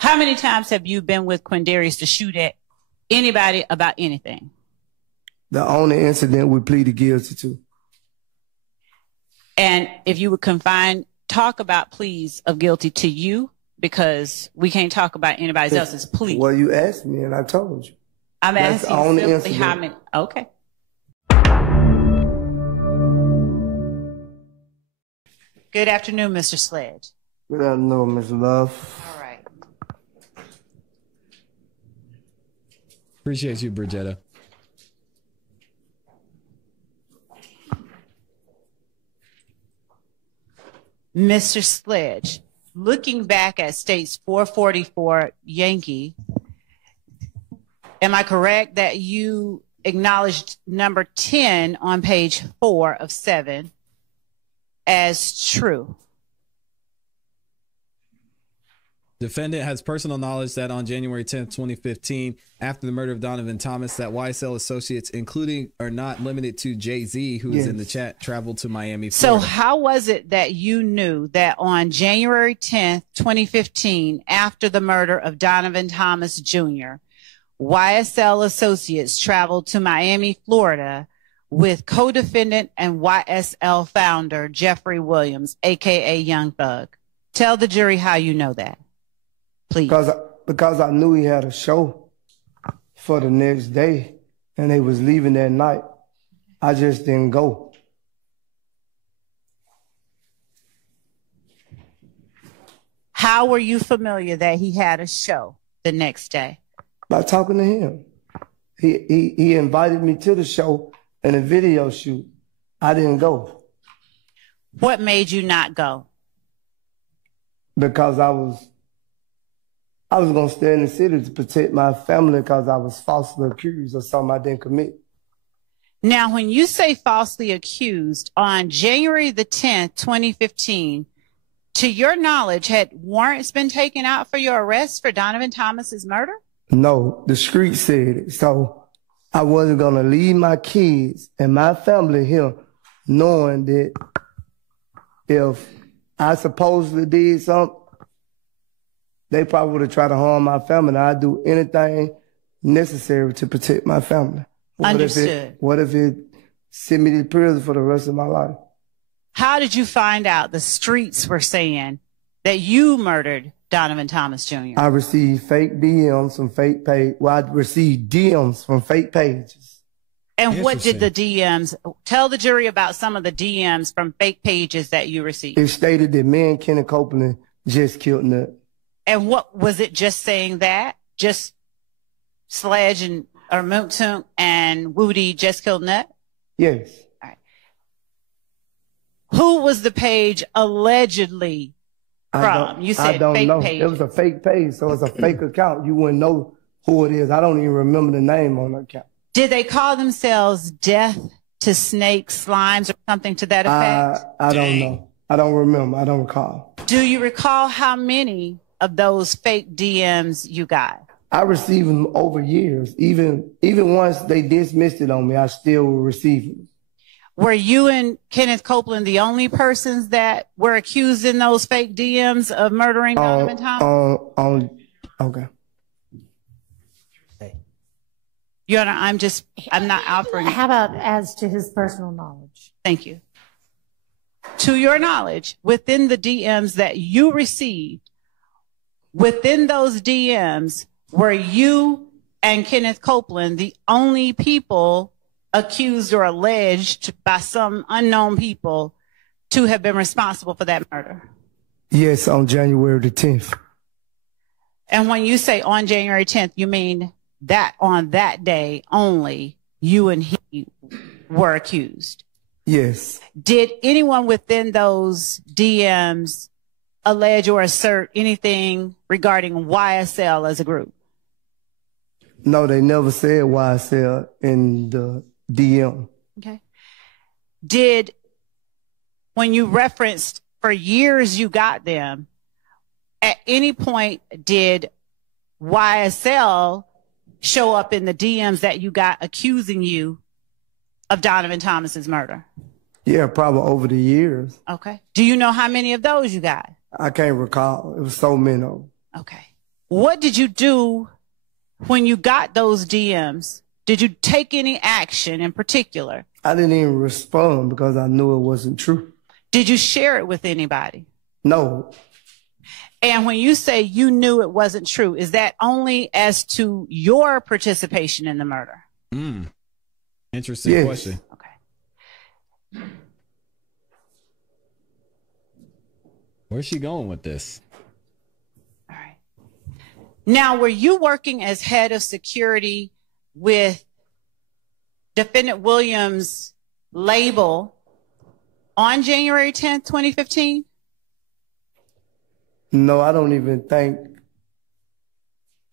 How many times have you been with Quindarius to shoot at anybody about anything? The only incident we pleaded guilty to. And if you would talk about pleas of guilty to you, because we can't talk about anybody else's plea. Well, you asked me and I told you. I'm asking simply how many. Okay. Good afternoon, Mr. Sledge. Good afternoon, Ms. Love. All right. Appreciate you, Bridgetta. Mr. Sledge, looking back at State's 444 Yankee, am I correct that you acknowledged number 10 on page 4 of 7 as true? Defendant has personal knowledge that on January 10th, 2015, after the murder of Donovan Thomas, that YSL associates, including or not limited to Jay-Z, who is in the chat, traveled to Miami, Florida. So how was it that you knew that on January 10th, 2015, after the murder of Donovan Thomas Jr., YSL associates traveled to Miami, Florida with co-defendant and YSL founder Jeffrey Williams, a.k.a. Young Thug? Tell the jury how you know that. Please. Because I knew he had a show for the next day and they was leaving that night. I just didn't go. How were you familiar that he had a show the next day? By talking to him. He invited me to the show and a video shoot. I didn't go. What made you not go? Because I was going to stay in the city to protect my family because I was falsely accused of something I didn't commit. Now, when you say falsely accused, on January the 10th, 2015, to your knowledge, had warrants been taken out for your arrest for Donovan Thomas's murder? No, the street said it. So I wasn't going to leave my kids and my family here knowing that if I supposedly did something, they probably would have tried to harm my family, and I'd do anything necessary to protect my family. Understood. What if it sent me to prison for the rest of my life? How did you find out the streets were saying that you murdered Donovan Thomas Jr.? I received fake DMs from fake page. Well, I received DMs from fake pages. And what did the DMs, tell the jury about some of the DMs from fake pages that you received? It stated that me and Kenneth Copeland just killed Nut. And what was it, just saying that? Just Sledge or Mounk Tounk and Woody just killed Nut? Yes. All right. Who was the page allegedly from? You said I don't fake know. page. It was a fake page, so it's a fake account. You wouldn't know who it is. I don't even remember the name on the account. Did they call themselves Death to Snakes, Slimes, or something to that effect? I don't know. I don't remember. I don't recall. Do you recall how many of those fake DMs you got? I received them over years. Even once they dismissed it on me, I still receive them. Were you and Kenneth Copeland the only persons that were accused in those fake DMs of murdering Donovan Thomas? Okay. Your Honor, I'm not offering. How about as to his personal knowledge? Thank you. To your knowledge, within the DMs that you received, within those DMs, were you and Kenneth Copeland the only people accused or alleged by some unknown people to have been responsible for that murder? Yes, on January the 10th. And when you say on January 10th, you mean that on that day only, you and he were accused? Yes. Did anyone within those DMs allege or assert anything regarding YSL as a group? No, they never said YSL in the DM. Okay. When you referenced for years you got them, at any point did YSL show up in the DMs that you got accusing you of Donovan Thomas's murder? Yeah, probably over the years. Okay. Do you know how many of those you got? I can't recall. It was so many of them. Okay. What did you do when you got those DMs? Did you take any action in particular? I didn't even respond because I knew it wasn't true. Did you share it with anybody? No. And when you say you knew it wasn't true, is that only as to your participation in the murder? Interesting question. Okay. Where's she going with this? All right. Now, were you working as head of security with Defendant Williams' label on January 10th, 2015? No, I don't even think.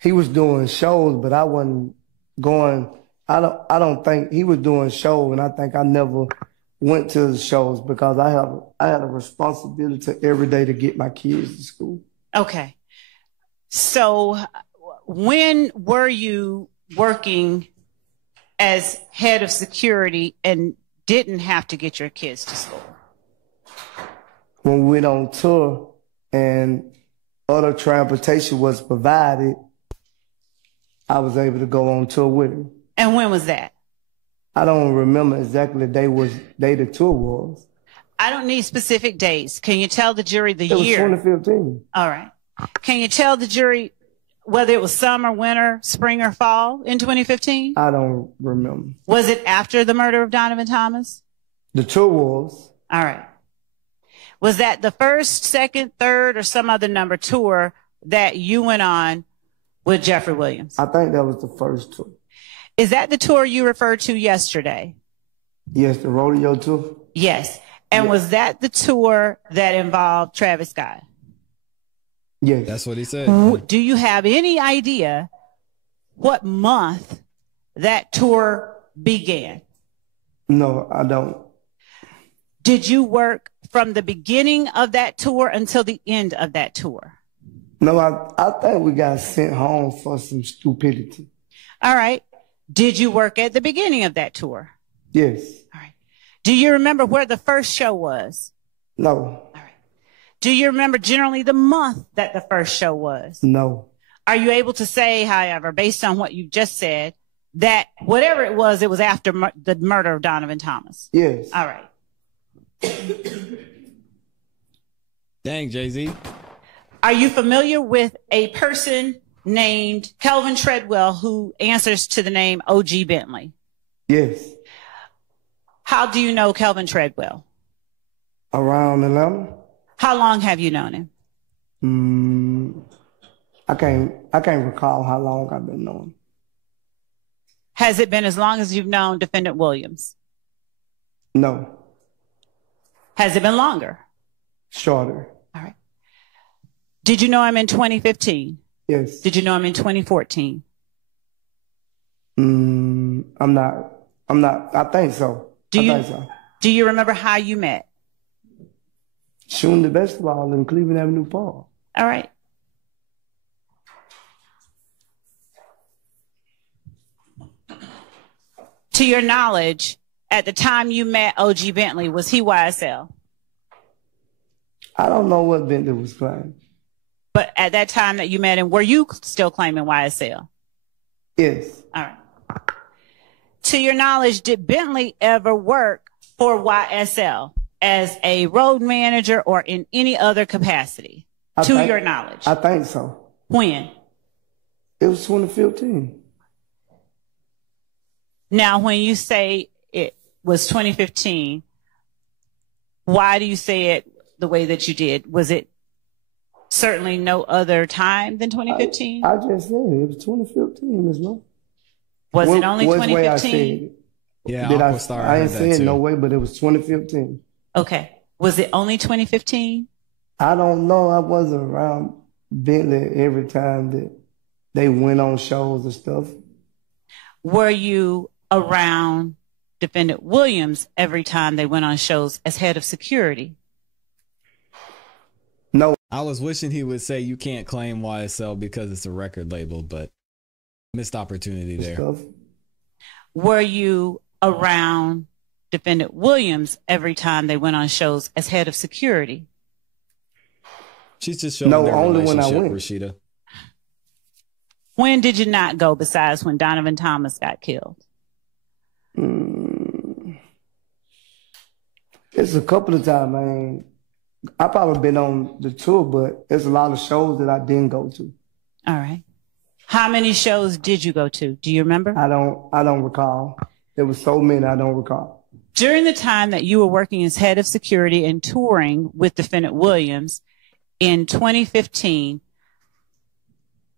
He was doing shows, but I wasn't going. I don't think he was doing shows, and I think I never went to the shows because I had a responsibility every day to get my kids to school. Okay. So when were you working as head of security and didn't have to get your kids to school? When we went on tour and other transportation was provided, I was able to go on tour with him. And when was that? I don't remember exactly the day the tour was. I don't need specific dates. Can you tell the jury the year? It was 2015. All right. Can you tell the jury whether it was summer, winter, spring, or fall in 2015? I don't remember. Was it after the murder of Donovan Thomas? The tour was. All right. Was that the first, second, third, or some other number tour that you went on with Jeffrey Williams? I think that was the first tour. Is that the tour you referred to yesterday? Yes, the rodeo tour. Yes. And yes. Was that the tour that involved Travis Scott? Yes. That's what he said. Do you have any idea what month that tour began? No, I don't. Did you work from the beginning of that tour until the end of that tour? No, I think we got sent home for some stupidity. All right. Did you work at the beginning of that tour? Yes. All right. Do you remember where the first show was? No. All right. Do you remember generally the month that the first show was? No. Are you able to say, however, based on what you just said, that whatever it was after the murder of Donovan Thomas? Yes. All right. Dang, Jay-Z. Are you familiar with a person named Kelvin Treadwell who answers to the name O.G. Bentley? Yes. How do you know Kelvin Treadwell? Around Atlanta. How long have you known him? I can't recall how long I've been knowing. Has it been as long as you've known Defendant Williams? No. Has it been longer? Shorter. All right. Did you know him in 2015? Yes. Did you know him in 2014? I'm not, I think so. I think so. Do you remember how you met? Shooting the basketball in Cleveland Avenue Park. All right. To your knowledge, at the time you met O.G. Bentley, was he YSL? I don't know what Bentley was claiming. But at that time that you met him, were you still claiming YSL? Yes. All right. To your knowledge, did Bentley ever work for YSL as a road manager or in any other capacity? Your knowledge. I think so. When? It was 2015. Now, when you say it was 2015, why do you say it the way that you did? Was it certainly no other time than 2015? I just said it was 2015, Ms. Lowe. Was it only 2015? I said it? Yeah, I ain't saying no way, but it was 2015. Okay. Was it only 2015? I don't know. I wasn't around Bentley every time that they went on shows and stuff. Were you around Defendant Williams every time they went on shows as head of security? No. I was wishing he would say you can't claim YSL because it's a record label, but missed opportunity there. Were you around Defendant Williams every time they went on shows as head of security? She's just showing their only when I relationship, went. Rashida. When did you not go besides when Donovan Thomas got killed? It's a couple of times, man. I probably been on the tour, but there's a lot of shows that I didn't go to. All right. How many shows did you go to? Do you remember? I don't recall. There was so many I don't recall. During the time that you were working as head of security and touring with Defendant Williams in 2015,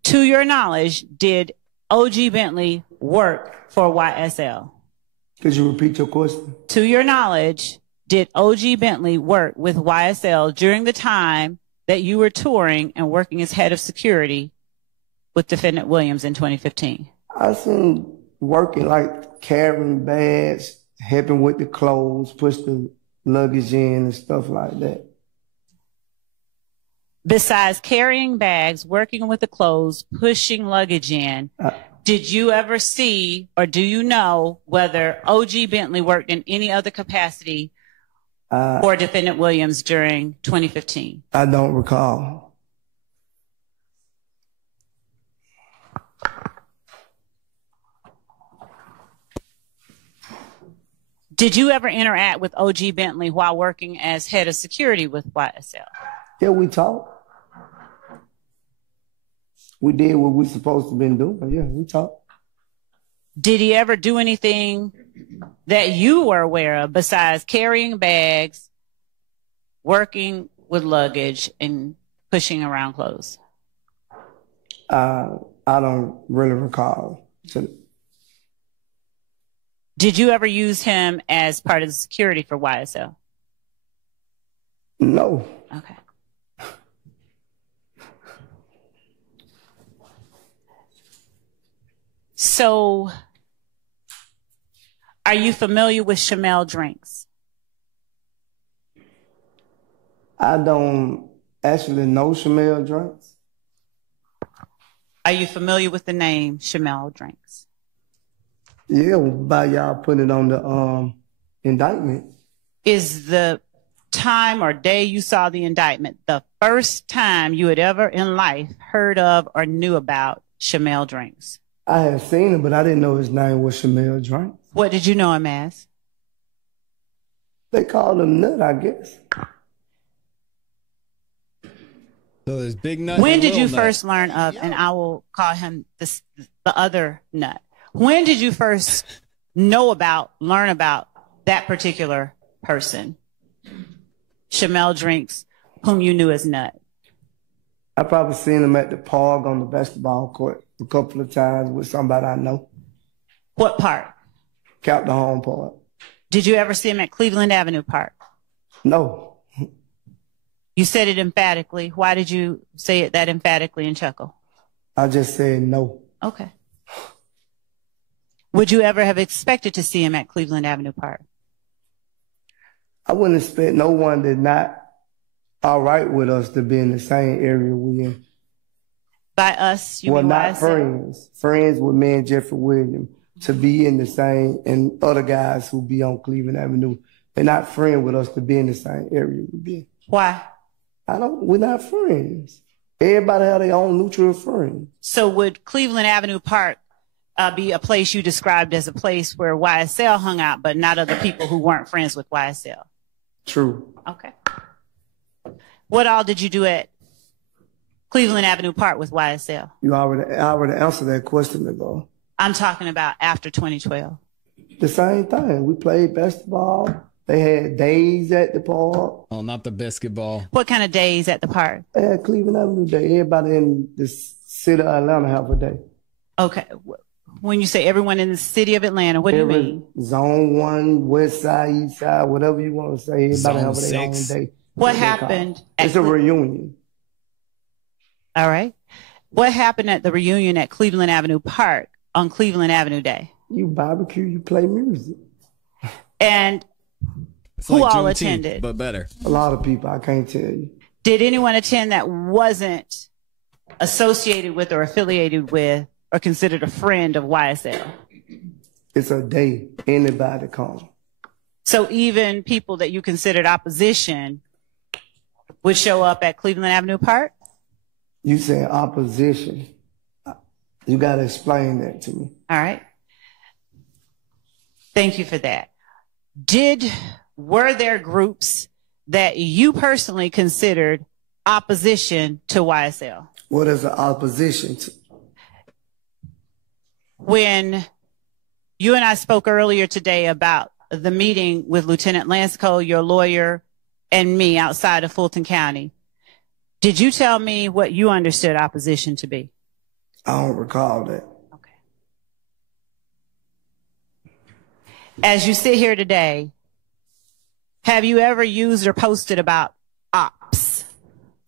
to your knowledge, did O.G. Bentley work for YSL? Could you repeat your question? To your knowledge, did O.G. Bentley work with YSL during the time that you were touring and working as head of security with Defendant Williams in 2015? I seen working like carrying bags, helping with the clothes, push the luggage in and stuff like that. Besides carrying bags, working with the clothes, pushing luggage in, did you ever see or do you know whether O.G. Bentley worked in any other capacity for Defendant Williams during 2015? I don't recall. Did you ever interact with O.G. Bentley while working as head of security with YSL? Yeah, we talked. We did what we supposed to been doing. Yeah, we talked. Did he ever do anything that you were aware of besides carrying bags, working with luggage, and pushing around clothes? I don't really recall. Did you ever use him as part of the security for YSL? No. Okay. So, are you familiar with Chamel drinks? I don't actually know Chamel drinks. Are you familiar with the name Chamel drinks? Yeah, by y'all putting it on the indictment. Is the time or day you saw the indictment the first time you had ever in life heard of or knew about Chamel drinks? I had seen him, but I didn't know his name was Chamel drinks. What did you know him as? They called him Nut, I guess. So there's Big Nut. When did you Nut. first learn of, and I will call him the other Nut. When did you first learn about that particular person, Chamel drinks, whom you knew as Nut? I probably seen him at the park on the basketball court a couple of times with somebody I know. What park? Captain Home Park. Did you ever see him at Cleveland Avenue Park? No. You said it emphatically. Why did you say it that emphatically and chuckle? I just said no. Okay. Would you ever have expected to see him at Cleveland Avenue Park? I wouldn't expect no one that's not all right with us to be in the same area we in. By us, you well, mean not YSL? friends. Friends with me and Jeffrey Williams to be in the same, and other guys who be on Cleveland Avenue. They're not friends with us to be in the same area we be. Why? We're not friends. Everybody have their own neutral friends. So would Cleveland Avenue Park be a place you described as a place where YSL hung out, but not other people who weren't friends with YSL? True. Okay. What all did you do at Cleveland Avenue Park with YSL? I already answered that question ago. I'm talking about after 2012. The same thing. We played basketball. They had days at the park. Oh, not the basketball. What kind of days at the park? They had Cleveland Avenue Day. Everybody in the city of Atlanta have a day. Okay. When you say everyone in the city of Atlanta, what do you mean? Zone 1, West Side, East Side, whatever you want to say. Everybody have their own day. What happened? It's a reunion. All right. What happened at the reunion at Cleveland Avenue Park on Cleveland Avenue Day? You barbecue, you play music. And It's who like all Juneteenth, attended? but better. A lot of people, I can't tell you. Did anyone attend that wasn't associated with or affiliated with or considered a friend of YSL? It's a day. Anybody come. So even people that you considered opposition would show up at Cleveland Avenue Park? You saying opposition. You got to explain that to me. All right. Thank you for that. Were there groups that you personally considered opposition to YSL? What is the opposition to? When you and I spoke earlier today about the meeting with Lieutenant Lansco, your lawyer, and me outside of Fulton County, did you tell me what you understood opposition to be? I don't recall that. Okay. As you sit here today, have you ever used or posted about ops?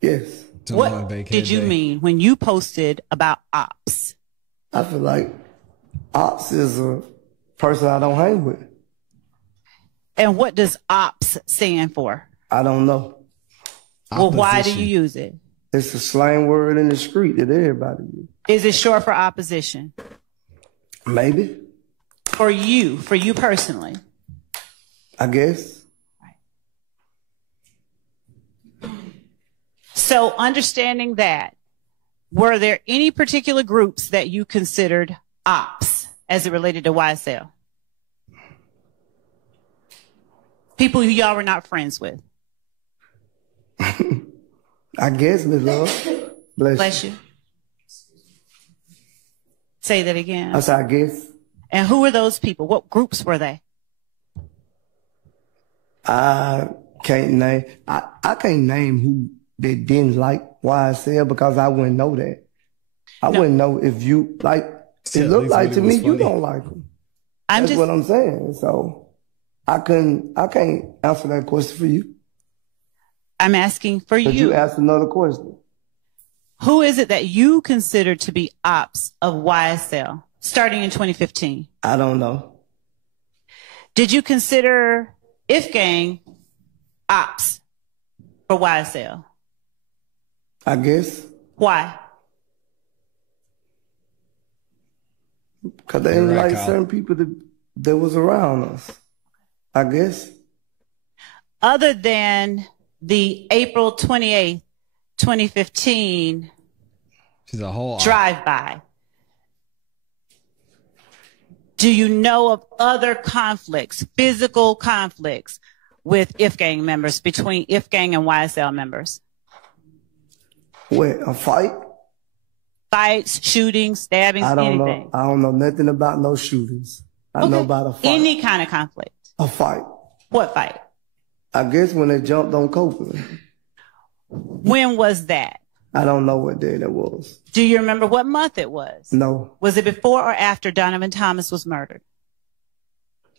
Yes. What did you mean when you posted about ops? I feel like ops is a person I don't hang with. And what does ops stand for? I don't know. Well, why do you use it? It's a slang word in the street that everybody uses. Is it short for opposition? Maybe. For you personally? I guess. So understanding that, were there any particular groups that you considered ops as it related to YSL? People who y'all were not friends with? I guess, Ms. Love. Bless you. Say that again. I said, I guess. And who were those people? What groups were they? I can't name. I can't name who they didn't like YSL because I wouldn't know that. I wouldn't know if you like. It looked like to me you don't like them. That's what I'm saying. So I can't answer that question for you. I'm asking for you. You asked another question. Who is it that you consider to be ops of YSL starting in 2015? I don't know. Did you consider If Gang ops for YSL? I guess. Why? Because they didn't like certain people that was around us. I guess. Other than the April 28th, 2015 drive-by, do you know of other conflicts, physical conflicts with If Gang members, between If Gang and YSL members? What, a fight? Fights, shootings, stabbings, anything? I don't know nothing about no shootings. I know about a fight. Any kind of conflict? A fight. What fight? I guess when they jumped on Copeland. When was that? I don't know what day that was. Do you remember what month it was? No. Was it before or after Donovan Thomas was murdered?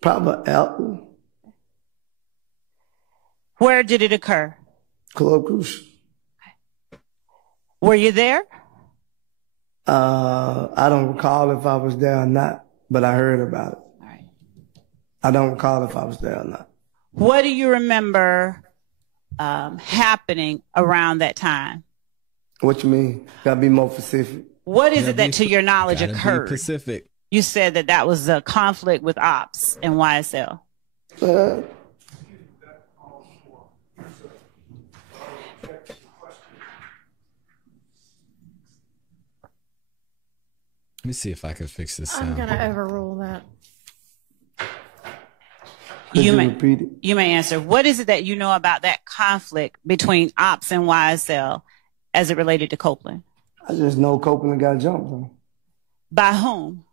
Probably after. Where did it occur? Club Crucial. Were you there? I don't recall if I was there or not, but I heard about it. All right. I don't recall if I was there or not. What do you remember happening around that time? What you mean? Gotta be more specific. What is it that, to your knowledge, occurred? Specific. You said that was a conflict with ops and YSL. Let me see if I can fix this sound. I'm going to overrule that. You may answer. What is it that you know about that conflict between ops and YSL as it related to Copeland? I just know Copeland got jumped on. By whom?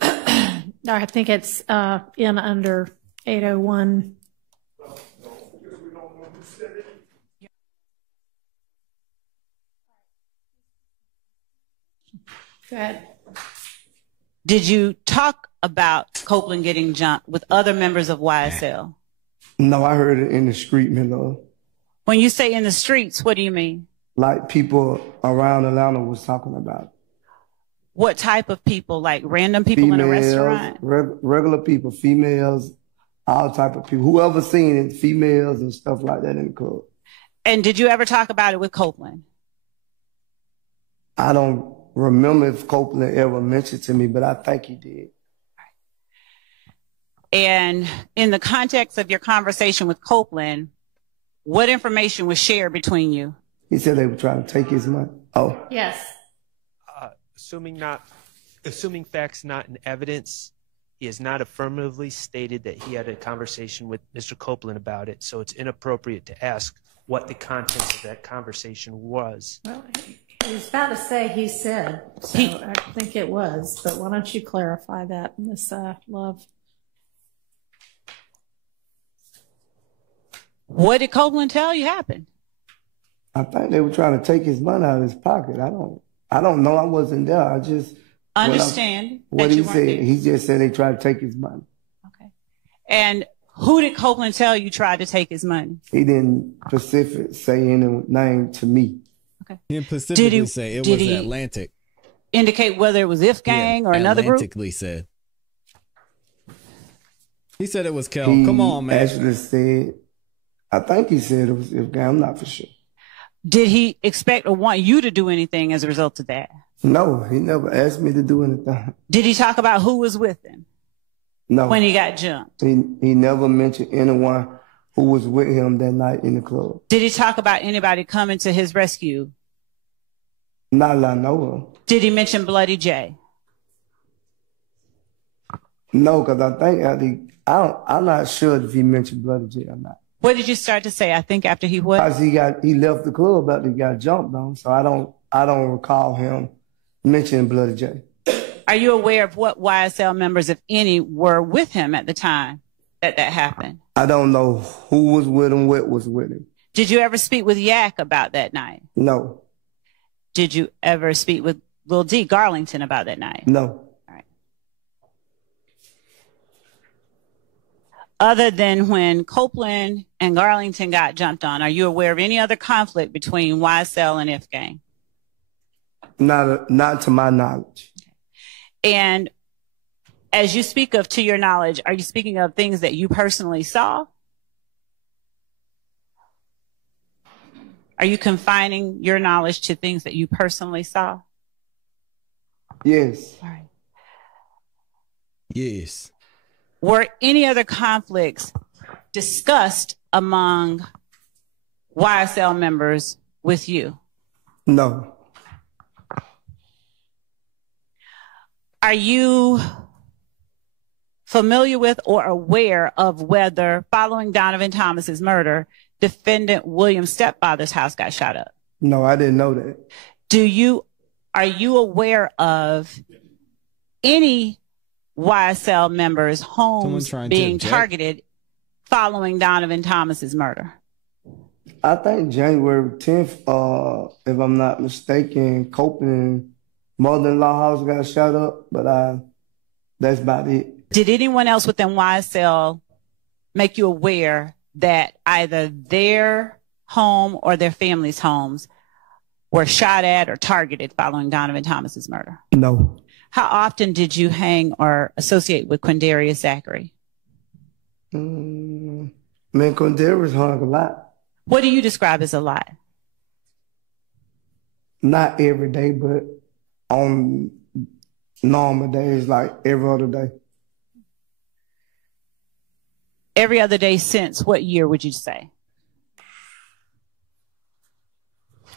I think it's in under 801. Go ahead. Did you talk about Copeland getting jumped with other members of YSL? No, I heard it in the street, Milo. When you say in the streets, what do you mean? Like people around Atlanta was talking about it. What type of people? Like random people females, in a restaurant? Regular people, females, all type of people. Whoever seen it, females and stuff like that in the club. And did you ever talk about it with Copeland? I don't remember if Copeland ever mentioned to me, but I think he did. And in the context of your conversation with Copeland, what information was shared between you? He said they were trying to take his money. Oh. Yes. Assuming facts not in evidence, he has not affirmatively stated that he had a conversation with Mr. Copeland about it, so it's inappropriate to ask what the contents of that conversation was. Well, he was about to say he said, so I think it was, but why don't you clarify that, Miss Love? What did Copeland tell you happened? I think they were trying to take his money out of his pocket. I don't know. I wasn't there. I just understand what he said. He just said they tried to take his money. Okay. And who did Copeland tell you tried to take his money? He didn't specifically say any name to me. Okay. He didn't specifically say it was Atlantic. Indicate whether it was If Gang or another group? Atlantically said. He said it was Kel. Come on, man. Actually said, I think he said it was If Gang. I'm not for sure. Did he expect or want you to do anything as a result of that? No, he never asked me to do anything. Did he talk about who was with him? No. When he got jumped? He never mentioned anyone who was with him that night in the club. Did he talk about anybody coming to his rescue? Not that I know of. Did he mention Bloody J? No, because I think I'm not sure if he mentioned Bloody J or not. What did you start to say? I think after he what? Because he left the club after he got jumped on, so I don't recall him mentioning Bloody J. Are you aware of what YSL members, if any, were with him at the time that happened? I don't know who was with him, what was with him. Did you ever speak with Yak about that night? No. Did you ever speak with Lil D. Garlington about that night? No. All right. Other than when Copeland and Garlington got jumped on, are you aware of any other conflict between YSL and If Gang? Not to my knowledge. And as you speak of to your knowledge, are you speaking of things that you personally saw? Are you confining your knowledge to things that you personally saw? Yes. All right. Yes. Were any other conflicts discussed among YSL members with you? No. Are you familiar with or aware of whether, following Donovan Thomas's murder, defendant William's stepfather's house got shot up? No, I didn't know that. Are you aware of any YSL members' homes being targeted following Donovan Thomas's murder? I think January 10th, if I'm not mistaken, Copeland mother-in-law house got shot up, but that's about it. Did anyone else within YSL make you aware that either their home or their family's homes were shot at or targeted following Donovan Thomas's murder? No. How often did you hang or associate with Quindarius Zachary? Man, Quindarius hung a lot. What do you describe as a lot? Not every day, but on normal days, like every other day. Every other day since what year would you say?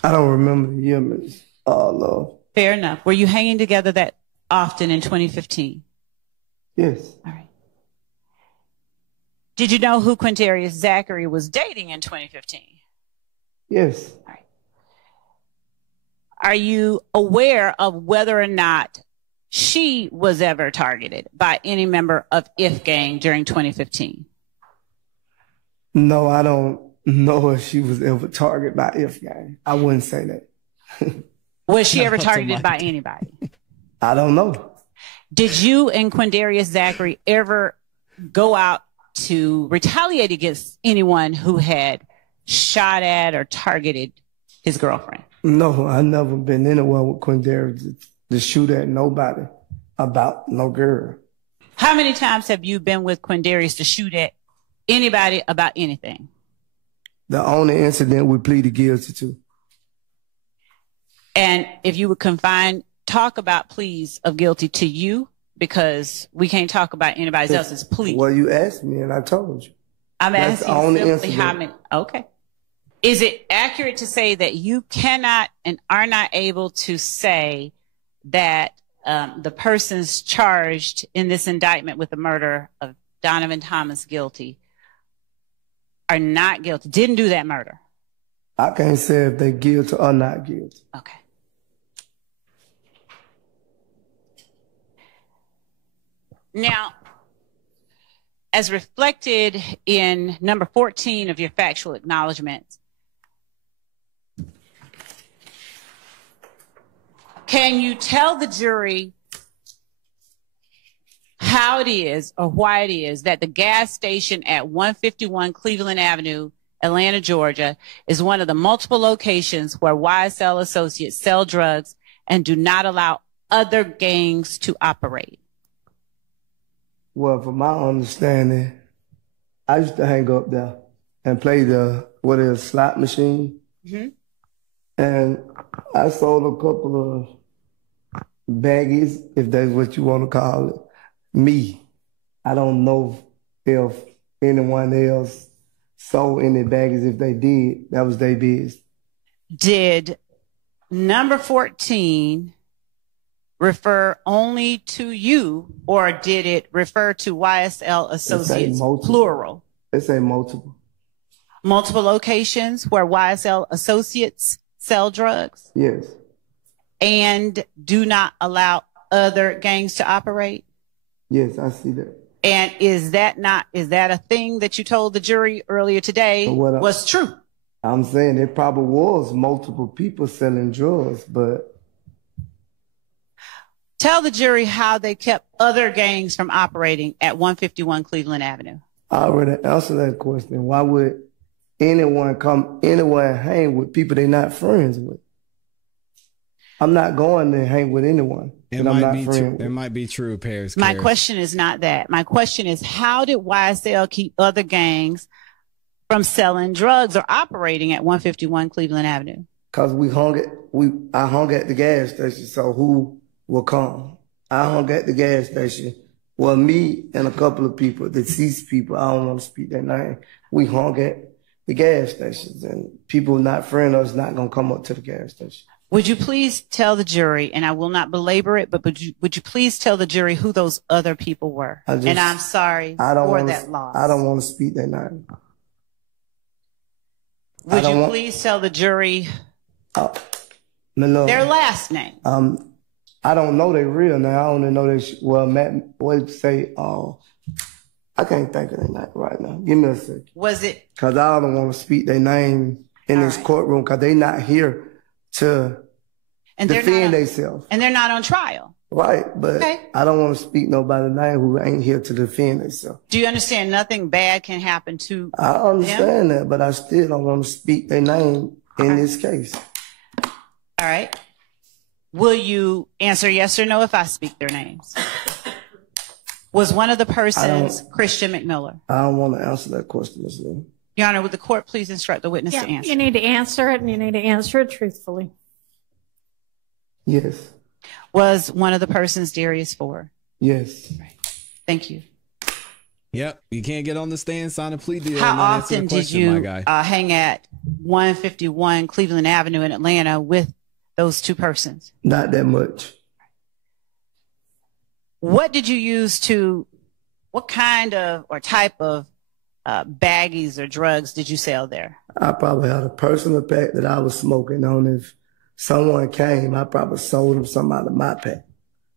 I don't remember the year, Miss Love. Fair enough. Were you hanging together that often in 2015? Yes. All right. Did you know who Quindarius Zachary was dating in 2015? Yes. All right. Are you aware of whether or not she was ever targeted by any member of If Gang during 2015? No, I don't know if she was ever targeted by If Gang. I wouldn't say that. Was she ever targeted by anybody? I don't know. Did you and Quindarius Zachary ever go out to retaliate against anyone who had shot at or targeted his girlfriend? No, I never been anywhere with Quindarius to shoot at nobody about no girl. How many times have you been with Quindarius to shoot at anybody about anything? The only incident we pleaded guilty to. And if you would talk about pleas of guilty to you, because we can't talk about anybody else's plea. Well, you asked me and I told you. I'm asking simply how many. Okay. Is it accurate to say that you cannot and are not able to say that the persons charged in this indictment with the murder of Donovan Thomas guilty are not guilty, didn't do that murder? I can't say if they're guilty or not guilty. Okay. Now, as reflected in number 14 of your factual acknowledgments, can you tell the jury how it is or why it is that the gas station at 151 Cleveland Avenue, Atlanta, Georgia, is one of the multiple locations where YSL associates sell drugs and do not allow other gangs to operate? Well, from my understanding, I used to hang up there and play the, slot machine. Mm-hmm. And I sold a couple of baggies, if that's what you want to call it. Me. I don't know if anyone else sold any baggies. If they did, that was their business. Did number 14 refer only to you, or did it refer to YSL associates, plural? They say multiple. Multiple locations where YSL associates sell drugs? Yes. And do not allow other gangs to operate? Yes, I see that. And is that a thing that you told the jury earlier today was true? I'm saying it probably was multiple people selling drugs, but... Tell the jury how they kept other gangs from operating at 151 Cleveland Avenue. I already answered that question. Why would anyone hang with people they're not friends with? I'm not going to hang with anyone. It might be true, Paris. My question is not that. My question is, how did YSL keep other gangs from selling drugs or operating at 151 Cleveland Avenue? Because I hung at the gas station, so who will come? I hung at the gas station. Well, me and a couple of people, deceased people, I don't want to speak their name, we hung at the gas stations, and people not friends of us not going to come up to the gas station. Would you please tell the jury, and I will not belabor it, but would you please tell the jury who those other people were? And I'm sorry for that loss. I don't want to speak their name. Would you please tell the jury their last name? I don't know their real name. I only know I can't think of their name right now. Give me a second. Was it? Because I don't want to speak their name in this courtroom because they're not here to defend themselves. And they're not on trial. Right, but I don't want to speak nobody's name who ain't here to defend themselves. Do you understand nothing bad can happen to I understand that, but I still don't want to speak their name in this case. All right. Will you answer yes or no if I speak their names? Was one of the persons Christian McMiller? I don't want to answer that question, Ms. Lee. Your Honor, would the court please instruct the witness to answer? You need to answer it, and you need to answer it truthfully. Yes. Was one of the persons Darius Ford? Yes. Right. Thank you. Yep. You can't get on the stand, sign a plea deal. How often did you hang at 151 Cleveland Avenue in Atlanta with those two persons? Not that much. What did you use what kind of or type of baggies or drugs did you sell there? I probably had a personal pack that I was smoking on. If someone came, I probably sold them some out of my pack,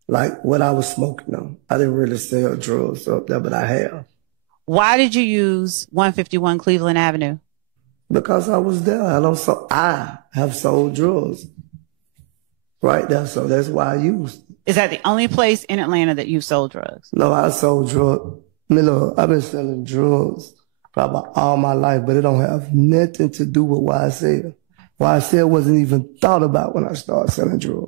like what I was smoking on. I didn't really sell drugs up there, but I have. Why did you use 151 Cleveland Avenue? Because I was there. I have sold drugs right there, so that's why I used it. Is that the only place in Atlanta that you sold drugs? No, I sold drugs. I've been selling drugs probably all my life, but it don't have nothing to do with YSL. YSL wasn't even thought about when I started selling drugs.